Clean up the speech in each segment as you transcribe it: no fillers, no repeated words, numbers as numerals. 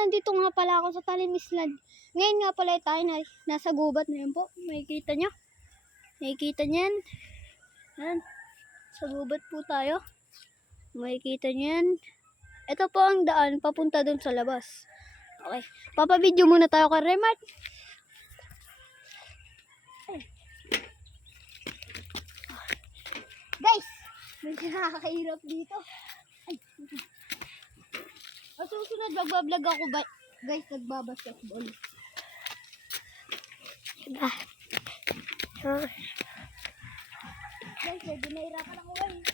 nandito nga pala ako sa Talim Island. Ngayon nga pala tayo na nasa gubat na yun po. Makikita nyo? Makikita nyo yan? Yan. Sa gubat po tayo. Makikita nyo yan. Ito po ang daan papunta dun sa labas. Okay. Papabidyo muna tayo kay Remart. Guys! Medyo nakakahirap dito. Ay. At susunod, magbablog ako guys, nagbabasketball. Diba? Guys, medyo nahirapan ako guys.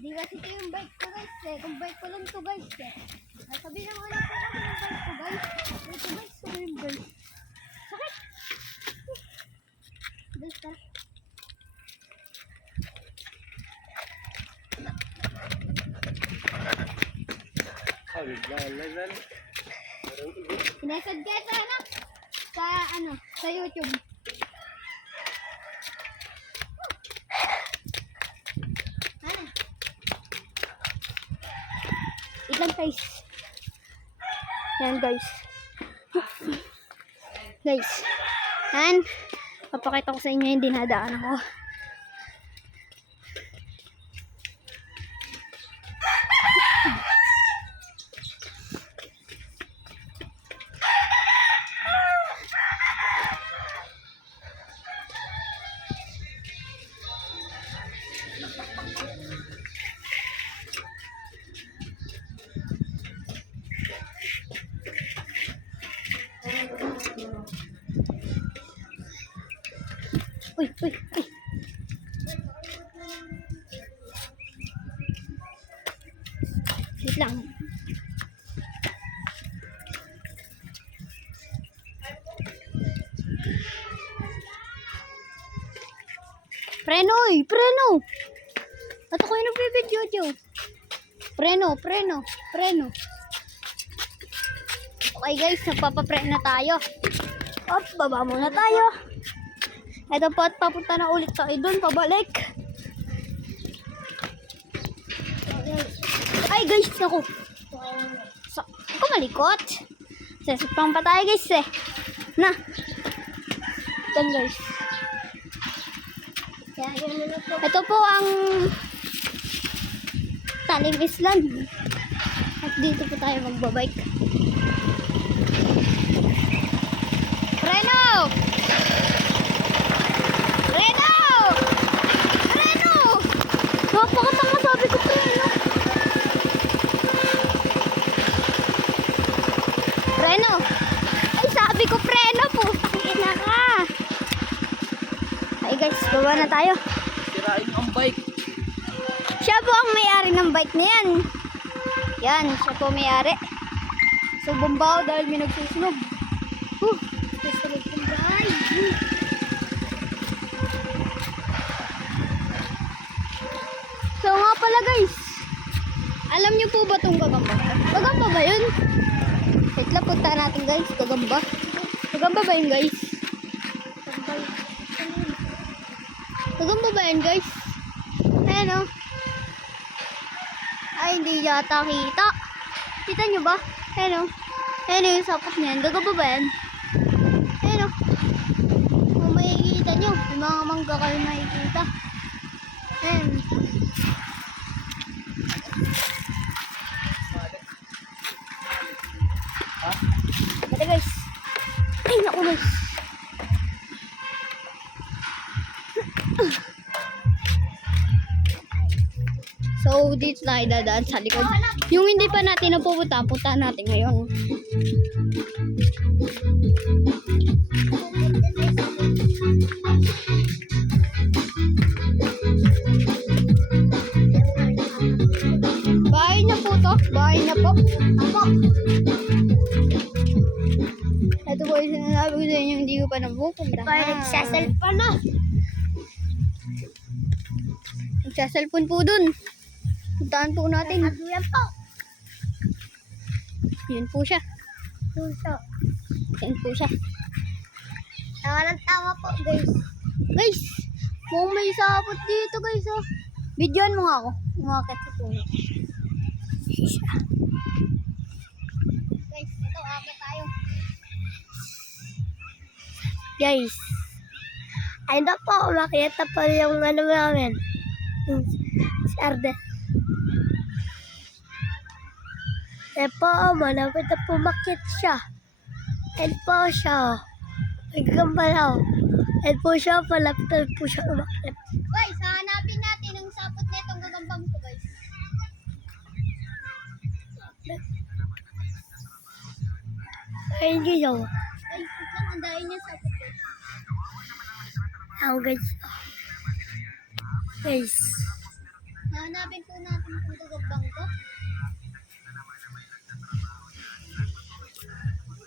Di kasi ito yung bike ko guys eh. Kung bike ko lang ito guys eh. Sabi naman lang po ako yung bike ko guys. Ito guys, ito yung bike. Sakit! Guys, tara. Sinesad kayo sa anak sa YouTube. Ilan guys? Yan guys. Guys. Yan. Papakita ko sa inyo yung dinadaan ako. Uy. Wait lang. Preno. At ako yung nagbibidyo. Preno. Okay guys, nagpapapre na tayo. Up, baba muna tayo. Ito po at papunta na ulit tayo doon, pabalik. Ay guys, ako malikot. Sasipang pa tayo guys eh. Na. Ito guys. Ito po ang Talim Island. At dito po tayo magbabike. Reno! Napakatanga sabi ko Preno. Ay sabi ko Preno po. Ina ka. Ay guys, baba na tayo. Sirain ang bike. Siya po ang may-ari ng bike na yan. Yan, siya po may-ari. So bumbaw dahil may nagsusunog. Susunog po guys. So nga pala guys, alam niyo po ba itong Gagamba? Gagamba ba yun? Wait lang, punta natin guys, Gagamba. Gagamba ba yun guys? Gagamba ba yun guys? Ayan o. Ay, hindi yata kita. Kita nyo ba? Ayan o. Ayan o yung sapot niyan. Gagamba ba yan? Ayan o. Kung makikita nyo, may mga mangga kayo makikita. Ayan. Ito guys. Ay naku guys. So dito tayo dadaan sa likod. Yung hindi pa natin napupunta, punta natin ngayon. Bahay na po to. Bahay na po. Apo. Ito po yung sinasabi ko sa inyo, hindi ko pa napupunta. Kaya nagsasalpan na. Nagsasalpon po dun. Puntaan po natin. Aduyan po. Yun po siya. Puso. Yan po siya. Tawa ng tawa po guys. Guys, mukhang may sapot dito guys oh. Videoan mo nga ako. Umakit sa puno. Guys, ito Guys. Ayun na po, makita po yung ano namin. Yung si Arden. Ayun po, malapit na pumakit siya. Ayun po siya. Nagkambalaw. Ayun po siya, malapit na po siya umakit. Guys, hahanapin natin ang sapot na itong gagambang ko, guys. Ayun guys, Guys, lang, ang dahil niya sapot, guys. Ako guys. Guys. Hahanapin po natin itong gagambang ko.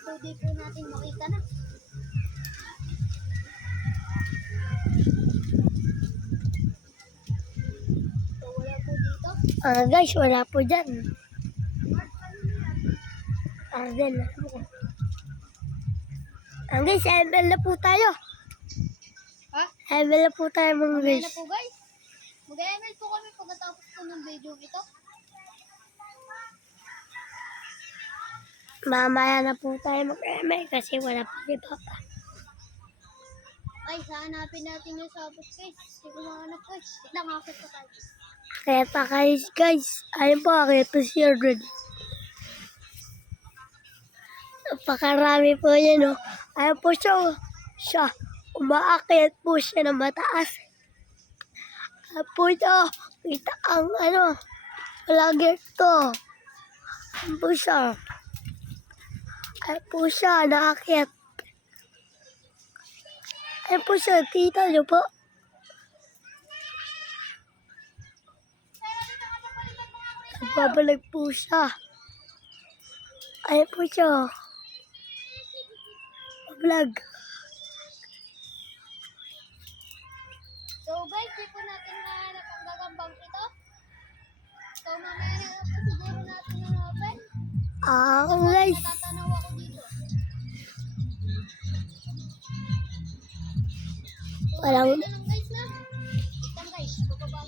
So, di po natin makita na. So, wala po dito. Guys, wala po dyan. Arden. Guys, ML na po tayo. Ha? ML na po tayo mga Mamaya guys. na po, guys. Mag-email po kami pagkatapos po ng video ito. Mamaya na po tayo mag-ML kasi wala po si Papa. Ay, hahanapin natin yung sapot, guys. Hindi ko mahanap, guys. Wait lang, akit pa tayo. Kaya pa guys. Ayun po, kaya po si Arden. Napakarami po yan, oh. Ayun po siya. Umaakit po siya ng mataas. Ayun po siya. Kita ang vlogger to. Ayun po siya. Ayun po siya, naakit. Ayun po siya, kita niyo po. Nagbabalag po siya. Ayun po siya. Vlog. So, guys, di po natin mahanap ang gagambang ito. So, mamaya na po siguro natin yung open. Guys. Matatanaw ako dito. Walang Ano